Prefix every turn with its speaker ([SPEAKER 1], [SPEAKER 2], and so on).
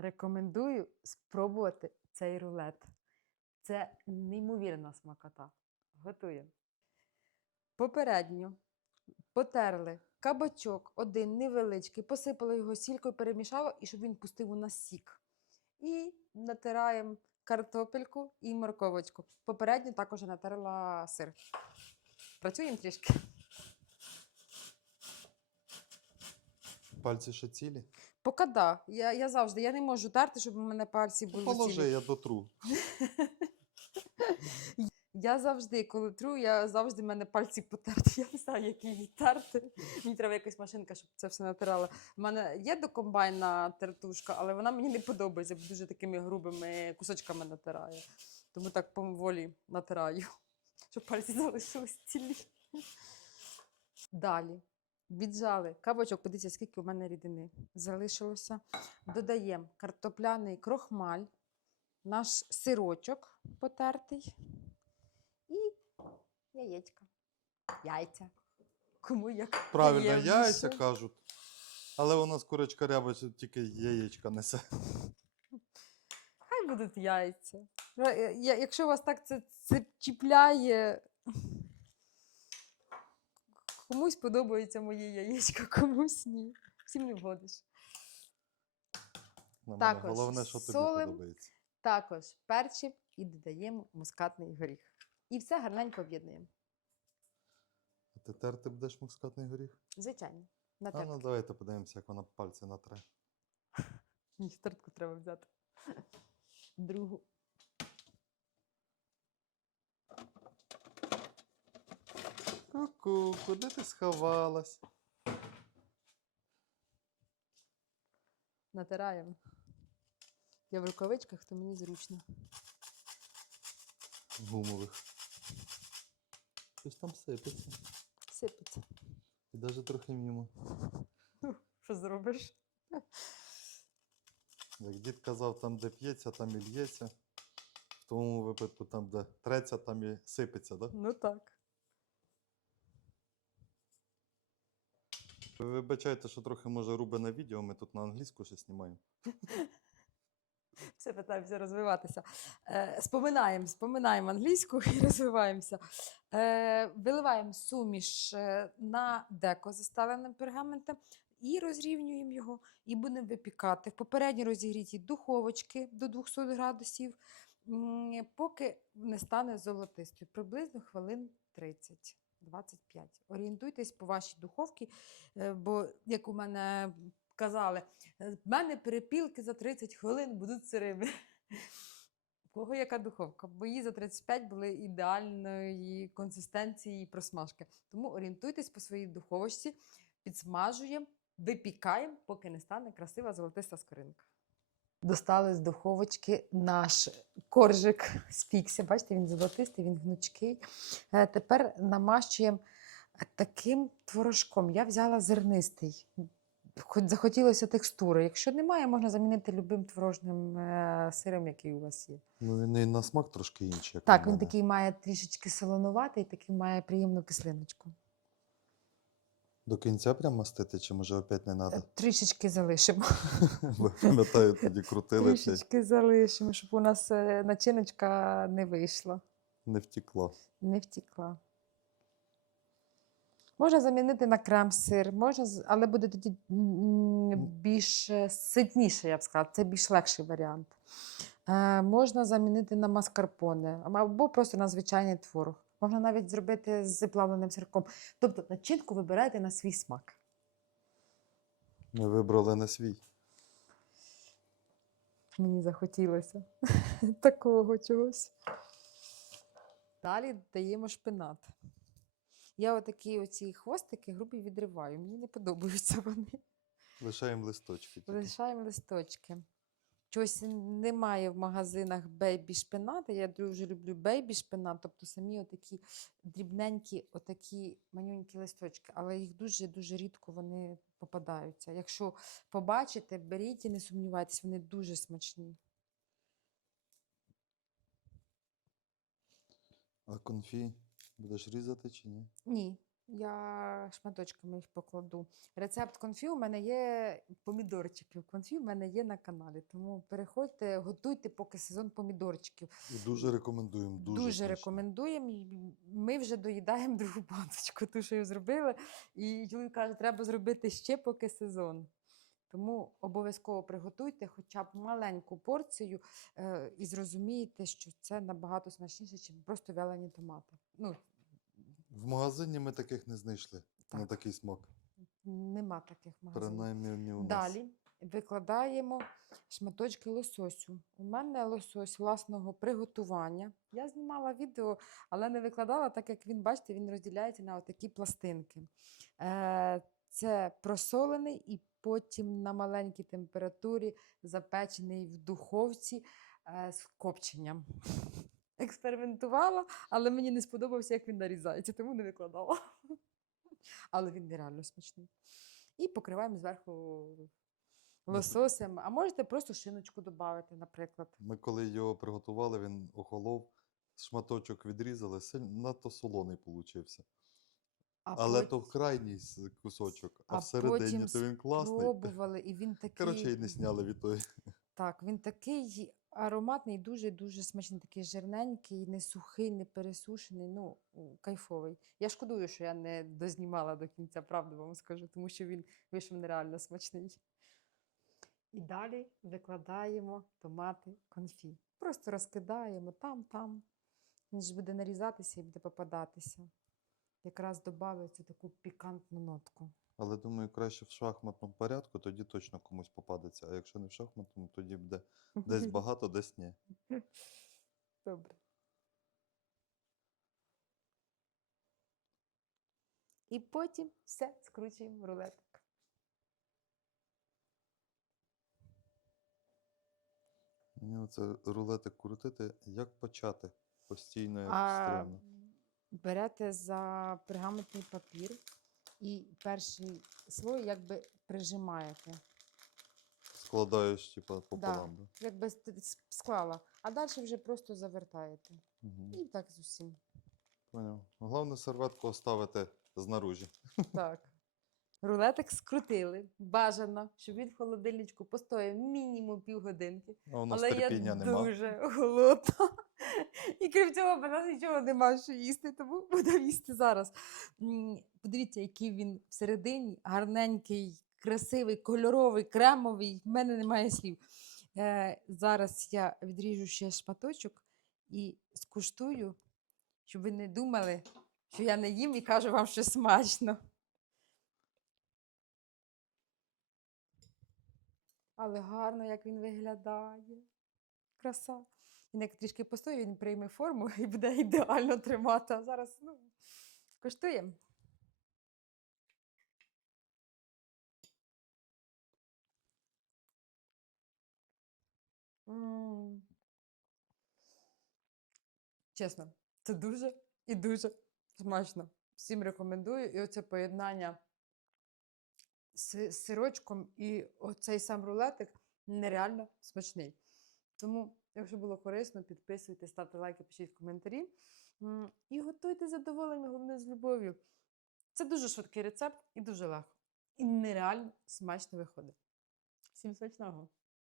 [SPEAKER 1] Рекомендую спробувати цей рулет. Це неймовірна смакота. Готуємо. Попередньо потерли кабачок один невеличкий, посипали його сількою, перемішала, і щоб він пустив у нас сік. І натираємо картопельку і морковочку. Попередньо також натерла сир. Працюємо трішки.
[SPEAKER 2] Пальці ще цілі?
[SPEAKER 1] Поки да. Я, я завжди я не можу терти, щоб у мене пальці були.
[SPEAKER 2] Положи, я дотру.
[SPEAKER 1] Я завжди, коли тру, я завжди в мене пальці потерті. Я не знаю, як її терти. Мені треба якась машинка, щоб це все натирала. У мене є до комбайна тертушка, але вона мені не подобається, бо дуже такими грубими кусочками натирає. Тому так поволі натираю, щоб пальці залишились цілі. Далі. Віджали кабачок, подивіться, скільки у мене рідини залишилося. Додаємо картопляний крохмаль, наш сирочок потертий і яєчка. Яйця. Кому як
[SPEAKER 2] Правильно,
[SPEAKER 1] приємніше.
[SPEAKER 2] яйця кажуть. Але у нас курочка рябить, тільки яєчка несе.
[SPEAKER 1] Хай будуть яйця. Е, я- Якщо вас так це, це чіпляє, комусь подобається моє яєчко, комусь ні. Всім не вгодиш.
[SPEAKER 2] На мене
[SPEAKER 1] Також
[SPEAKER 2] Головне, що тобі
[SPEAKER 1] солим.
[SPEAKER 2] подобається.
[SPEAKER 1] Також перчик і додаємо мускатний горіх. І все гарненько об'єднуємо.
[SPEAKER 2] А ти терти будеш мускатний горіх?
[SPEAKER 1] Звичайно. На
[SPEAKER 2] А ну
[SPEAKER 1] тертку.
[SPEAKER 2] давайте подивимося, як вона пальці натре.
[SPEAKER 1] Ні, тертку треба взяти. Другу.
[SPEAKER 2] Ку-ку, куди ти сховалась?
[SPEAKER 1] Натираємо. Я в рукавичках, то мені зручно.
[SPEAKER 2] Гумових. Щось там сипеться.
[SPEAKER 1] Сипеться.
[SPEAKER 2] І навіть трохи мімо.
[SPEAKER 1] Що зробиш?
[SPEAKER 2] Як дід казав, там, де п'ється, там і л'ється. В тому випадку, там, де треться, там і сипеться, так? Да?
[SPEAKER 1] Ну так.
[SPEAKER 2] Вибачайте, що трохи може рубе на відео, ми тут на англійську ще знімаємо.
[SPEAKER 1] Все питаємося розвиватися. Е, споминаємо, споминаємо англійську і розвиваємося. Е, виливаємо суміш е, на деко заставленим пергаментом і розрівнюємо його, і будемо випікати в попередньо розігрітій духовочки до 200 градусів, поки не стане золотистою, приблизно хвилин 30. 25. Орієнтуйтесь по вашій духовці, е, бо як у мене казали, «Е, в мене перепілки за 30 хвилин будуть сирими. У кого яка духовка? Мої за 35 були ідеальної консистенції і просмажки. Тому орієнтуйтесь по своїй духовочці, підсмажуємо, випікаємо, поки не стане красива золотиста скоринка. Достали з духовочки наш коржик спікся. Бачите, він золотистий, він гнучкий. Е, Тепер намащуємо таким творожком. Я взяла зернистий. Хоч захотілося текстури. Якщо немає, можна замінити любим творожним е, сиром, який у вас є.
[SPEAKER 2] Ну він і на смак трошки інший. Як
[SPEAKER 1] Так, він
[SPEAKER 2] мене.
[SPEAKER 1] такий має трішечки солонуватий, такий має приємну кислиночку.
[SPEAKER 2] До кінця прям мастити, чи може опять не треба?
[SPEAKER 1] Трішечки залишимо.
[SPEAKER 2] Бо пам'ятаю, тоді крутили,
[SPEAKER 1] Трішечки залишимо, щоб у нас е, начиночка не вийшла,
[SPEAKER 2] не втекла.
[SPEAKER 1] не втікла. Можна замінити на крем-сир, можна, але буде тоді більш е, ситніше, я б сказала. Це більш легший варіант. Е, можна замінити на маскарпоне або просто на звичайний творог. Можна навіть зробити з плавленим сирком. Тобто начинку вибирайте на свій смак.
[SPEAKER 2] Ми вибрали на свій.
[SPEAKER 1] Мені захотілося такого чогось. Далі даємо шпинат. Я отакі оці хвостики грубі відриваю. Мені не подобаються вони.
[SPEAKER 2] Лишаємо листочки.
[SPEAKER 1] Лишаємо листочки. Чогось немає в магазинах бейбі шпинати. Я дуже люблю бейбі шпинат, тобто самі отакі дрібненькі, отакі манюнькі листочки, але їх дуже-дуже рідко вони попадаються. Якщо побачите, беріть і не сумнівайтесь, вони дуже смачні.
[SPEAKER 2] А конфі будеш різати чи ні?
[SPEAKER 1] Ні, Я шматочками їх покладу. Рецепт конфі у мене є помідорчиків. Конфі у мене є на каналі. Тому переходьте, готуйте, поки сезон помідорчиків.
[SPEAKER 2] І дуже рекомендуємо. Дуже,
[SPEAKER 1] Дуже,
[SPEAKER 2] смачно.
[SPEAKER 1] рекомендуємо. Ми вже доїдаємо другу баночку, ту, що її зробили. І чоловік каже, треба зробити ще поки сезон. Тому обов'язково приготуйте хоча б маленьку порцію е, і зрозумієте, що це набагато смачніше, ніж просто вялені томати. Ну,
[SPEAKER 2] В магазині ми таких не знайшли на такий смак.
[SPEAKER 1] нема таких магазинів.
[SPEAKER 2] Принаймні не у нас.
[SPEAKER 1] Далі викладаємо шматочки лососю. У мене лосось власного приготування. Я знімала відео, але не викладала, так як він, бачите, він розділяється на отакі пластинки. Е, Це просолений і потім на маленькій температурі запечений в духовці е, з копченням. Експериментувала, але мені не сподобався, як він нарізається, тому не викладала. Але він нереально смачний. І покриваємо зверху лососем. А можете просто шиночку додати, наприклад.
[SPEAKER 2] Ми коли його приготували, він охолов, шматочок відрізали, силь- надто солоний получився.
[SPEAKER 1] А
[SPEAKER 2] Але
[SPEAKER 1] пот-
[SPEAKER 2] то крайній кусочок, а,
[SPEAKER 1] а
[SPEAKER 2] всередині то він класний.
[SPEAKER 1] Пробували, і він такий.
[SPEAKER 2] Коротше, і не сняли від тої.
[SPEAKER 1] Так, він такий ароматний, дуже-дуже смачний, такий жирненький, не сухий, не пересушений, ну, кайфовий. Я шкодую, що я не дознімала до кінця, правду вам скажу, тому що він вийшов нереально смачний. І далі викладаємо томати конфі. Просто розкидаємо там, там. Він ж буде нарізатися і буде попадатися. Якраз додаю цю таку пікантну нотку.
[SPEAKER 2] Але думаю, краще в шахматному порядку, тоді точно комусь попадеться. А якщо не в шахматному, тоді буде десь багато, десь ні.
[SPEAKER 1] Добре. І потім все скручуємо в рулетик.
[SPEAKER 2] Мені оце рулетик крутити, як почати постійно, як
[SPEAKER 1] А
[SPEAKER 2] стрімно.
[SPEAKER 1] берете за пергаментний папір і перший слой якби прижимаєте.
[SPEAKER 2] Складаєш, типа, пополам. Да.
[SPEAKER 1] Якби склала. А далі вже просто завертаєте.
[SPEAKER 2] Угу.
[SPEAKER 1] І так з усім.
[SPEAKER 2] Поняв. Головне серветку оставити знаружі.
[SPEAKER 1] Так. Рулетик скрутили. Бажано, щоб він в холодильничку постояв мінімум півгодинки.
[SPEAKER 2] А у нас
[SPEAKER 1] Але я
[SPEAKER 2] нема.
[SPEAKER 1] дуже голодна. І крім цього, в нас нічого нема що їсти, тому будемо їсти зараз. Подивіться, який він всередині гарненький, красивий, кольоровий, кремовий. В мене немає слів. Е, зараз я відріжу ще шматочок і скуштую, щоб ви не думали, що я не їм і кажу вам, що смачно. Але гарно, як він виглядає. Краса. Він як трішки постоїть, він прийме форму і буде ідеально тримати. А зараз ну, коштуємо. М. Чесно, це дуже і дуже смачно. Всім рекомендую. І оце поєднання з сирочком і оцей сам рулетик нереально смачний. Тому, якщо було корисно, підписуйтесь, ставте лайки, пишіть коментарі. І готуйте задоволення, головне з любов'ю. Це дуже швидкий рецепт і дуже легко. І нереально смачно виходить. Всім смачного!